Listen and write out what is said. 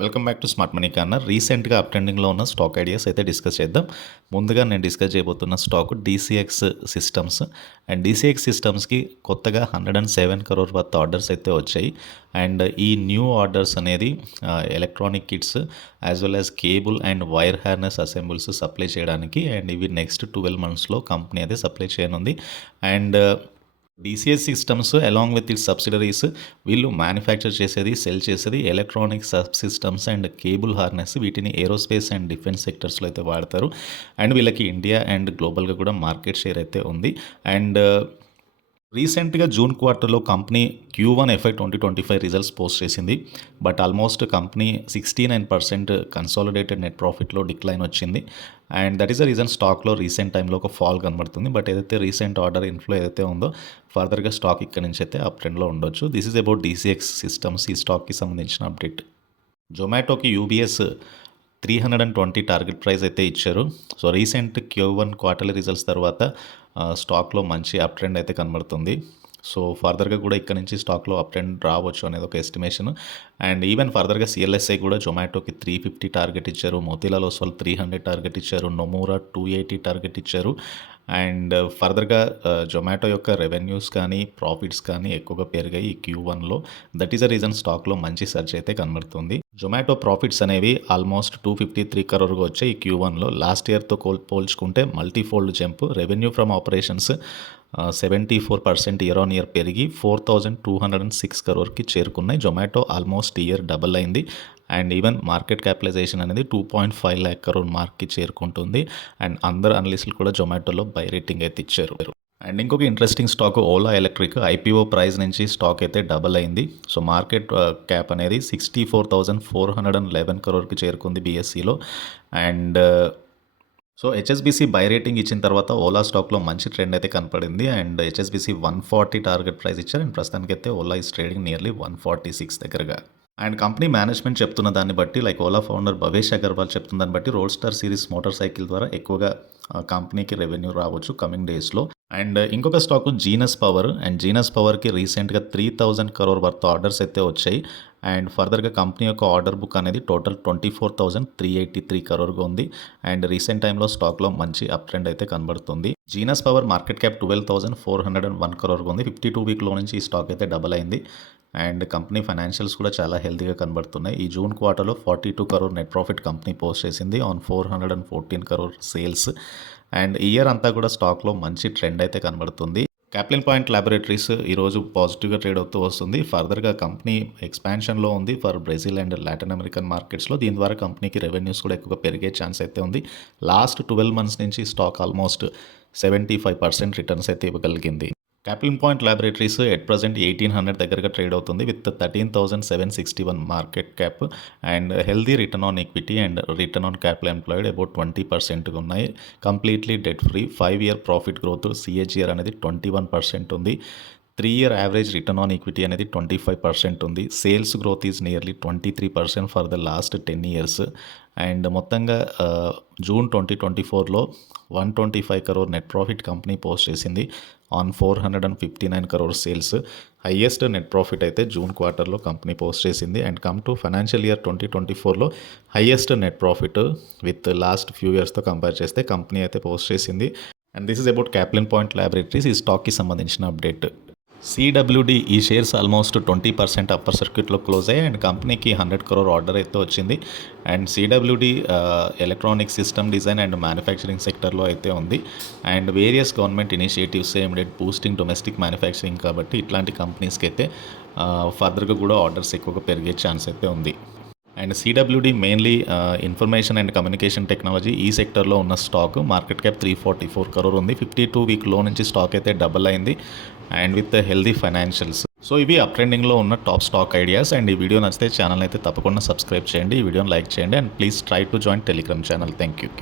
Welcome back to smart money corner. రీసెంట్గా up ట్రెండింగ్లో ఉన్న స్టాక్ ఐడియాస్ అయితే డిస్కస్ చేద్దాం. ముందుగా నేను డిస్కస్ చేయబోతున్న stock DCX systems. And DCX సిస్టమ్స్కి కొత్తగా 107 crore వర్త్ ఆర్డర్స్ అయితే వచ్చాయి. అండ్ ఈ న్యూ ఆర్డర్స్ అనేది electronic kits as well as cable and wire harness assemblies supply చేయడానికి. అండ్ ఇవి నెక్స్ట్ 12 monthsలో కంపెనీ అయితే సప్లై చేయనుంది. And DCS systems along with its subsidiaries వీళ్ళు మ్యానుఫ్యాక్చర్ చేసేది, సెల్ చేసేది electronic sub systems and cable harness. వీటిని ఏరోస్పేస్ అండ్ డిఫెన్స్ సెక్టర్స్లో అయితే వాడతారు. అండ్ వీళ్ళకి ఇండియా అండ్ గ్లోబల్గా కూడా మార్కెట్ షేర్ అయితే ఉంది. అండ్ రీసెంట్గా జూన్ క్వార్టర్లో company Q1 FY 2025 results post చేసింది. But almost company 69% consolidated net ప్రాఫిట్లో డిక్లైన్ వచ్చింది. And that is the reason స్టాక్లో రీసెంట్ టైంలో ఒక ఫాల్ కనబడుతుంది. బట్ ఏదైతే రీసెంట్ ఆర్డర్ ఇన్ఫ్లో ఏదైతే ఉందో ఫర్దర్గా స్టాక్ ఇక్కడ నుంచి అయితే అప్ ట్రెండ్లో ఉండొచ్చు. This is about DCX systems. ఈ స్టాక్కి సంబంధించిన అప్డేట్. జొమాటోకి UBS 320 టార్గెట్ ప్రైస్ అయితే ఇచ్చారు. So recent Q1 quarterly results తర్వాత స్టాక్లో మంచి అప్ ట్రెండ్ అయితే కనబడుతుంది. సో ఫర్దర్గా కూడా ఇక్కడ నుంచి స్టాక్లో అప్ ట్రెండ్ రావచ్చు అనేది ఒక ఎస్టిమేషన్. అండ్ ఈవెన్ ఫర్దర్గా CLSI కూడా జొమాటోకి 350 టార్గెట్ ఇచ్చారు, మోతీలాల్ ఓస్వాల్ 300 టార్గెట్ ఇచ్చారు, నొమూరా 280 టార్గెట్ ఇచ్చారు. అండ్ ఫర్దర్గా జొమాటో యొక్క రెవెన్యూస్ కానీ ప్రాఫిట్స్ కానీ ఎక్కువగా పెరిగాయి ఈ Q1లో. దట్ ఈస్ ద రీజన్ స్టాక్లో మంచి సర్చ్ అయితే కనబడుతుంది. జొమాటో ప్రాఫిట్స్ అనేవి ఆల్మోస్ట్ 253 crore వచ్చాయి ఈ Q1లో. లాస్ట్ ఇయర్తో పోల్చుకుంటే multifold jump. Revenue from operations 74% year on year పెరిగి 4206 crore చేరుకున్నాయి. జొమాటో ఆల్మోస్ట్ ఇయర్ డబల్ అయింది. అండ్ ఈవెన్ మార్కెట్ క్యాపిటలైజేషన్ అనేది 2.5 lakh crore మార్క్కి చేరుకుంటుంది. అండ్ అందరు అనలిస్టులు కూడా జొమాటోలో బై రేటింగ్ అయితే ఇచ్చారు. అండ్ ఇంకొక interesting stock Ola electric. IPO price నుంచి స్టాక్ అయితే డబల్ అయింది. సో మార్కెట్ క్యాప్ అనేది 64,411 crore చేరుకుంది BSEలో. And so HSBC buy rating ఇచ్చిన తర్వాత ఓలా స్టాక్లో మంచి ట్రెండ్ అయితే కనపడింది. అండ్ HSBC 140 టార్గెట్ ప్రైస్ ఇచ్చారు. అండ్ ప్రస్తుతానికైతే ఓలా ఈస్ ట్రేడింగ్ నియర్లీ 146 దగ్గరగా. అండ్ కంపెనీ మేనేజ్మెంట్ చెప్తున్న దాన్ని బట్టి, like Ola founder Bhavish Aggarwal చెప్తున్న దాన్ని బట్టి, Roadster series motorcycle ద్వారా ఎక్కువగా కంపెనీకి రెవెన్యూ రావచ్చు కమింగ్ డేస్లో. అండ్ ఇంకొక stock Genus power. And Genus పవర్కి రీసెంట్గా 3,000 crore వర్త్ ఆర్డర్స్ అయితే వచ్చాయి. అండ్ ఫర్దర్గా కంపెనీ యొక్క ఆర్డర్ బుక్ అనేది టోటల్ 24,383 crore ఉంది. అండ్ రీసెంట్ టైంలో స్టాక్లో మంచి అప్ ట్రెండ్ అయితే కనబడుతుంది. Genus power market cap 12,401 crore ఉంది. 52 వీక్లో నుంచి ఈ స్టాక్ అయితే డబల్ అయింది. అండ్ కంపెనీ ఫైనాన్షియల్స్ కూడా చాలా హెల్తీగా కనబడుతున్నాయి. ఈ జూన్ క్వార్టర్లో 42 crore net profit company post చేసింది on 414 crore sales. And year అంతా కూడా స్టాక్లో మంచి ట్రెండ్ అయితే కనబడుతుంది. క్యాప్లిన్ పాయింట్ ల్యాబొరేటరీస్ ఈరోజు పాజిటివ్గా ట్రేడ్ అవుతూ వస్తుంది. ఫర్దర్గా కంపెనీ ఎక్స్పాన్షన్లో ఉంది for Brazil and Latin American మార్కెట్స్లో. దీని ద్వారా కంపెనీకి రెవెన్యూస్ కూడా ఎక్కువగా పెరిగే ఛాన్స్ అయితే ఉంది. లాస్ట్ 12 months నుంచి స్టాక్ ఆల్మోస్ట్ 75% రిటర్న్స్ అయితే ఇవ్వగలిగింది. Caplin Point Laboratories at present 1,800 దగ్గరగా ట్రేడ్ అవుతుంది with 13,761 market cap. And healthy return on equity and return on capital employed about 20% ఉన్నాయి. Completely debt free. 5-year profit growth CAGR అనేది 21% ఉంది. 3-year average return on equity అనేది 25% ఉంది. Sales growth is nearly 23% for the last 10 years. And మొత్తంగా June 2024లో 125 crore net profit company post చేసింది on 459 crore sales. Highest net profit అయితే June క్వార్టర్లో company post చేసింది. And come to financial year 2024లో highest net profit with last few ఇయర్స్తో compare చేస్తే company అయితే పోస్ట్ చేసింది. And this is about Caplin Point Laboratories. ఈ స్టాక్కి సంబంధించిన అప్డేట్. CWD ఈ షేర్స్ ఆల్మోస్ట్ 20% అప్పర్ సర్క్యూట్లో క్లోజ్ అయ్యాయి. అండ్ కంపెనీకి 100 crore ఆర్డర్ అయితే వచ్చింది. And CWD electronic system design and manufacturing సెక్టర్లో అయితే ఉంది. And various government initiatives aimed at boosting domestic manufacturing కాబట్టి ఇట్లాంటి కంపెనీస్కి అయితే ఫర్దర్గా కూడా ఆర్డర్స్ ఎక్కువగా పెరిగే ఛాన్స్ అయితే ఉంది. And CWD mainly information and communication technology ఈ సెక్టర్లో ఉన్న స్టాక్. మార్కెట్ క్యాప్ 344 crore ఉంది. 52 వీక్లో నుంచి స్టాక్ అయితే డబల్ అయింది and with healthy financials. So ఇవి అప్ ట్రెండింగ్లో ఉన్న టాప్ స్టాక్ ఐడియాస్. అండ్ ఈ వీడియో నచ్చితే ఛానల్ అయితే తప్పకుండా సబ్స్క్రైబ్ చేయండి, ఈ వీడియోని లైక్ చేయండి. And please try to join Telegram channel. Thank you.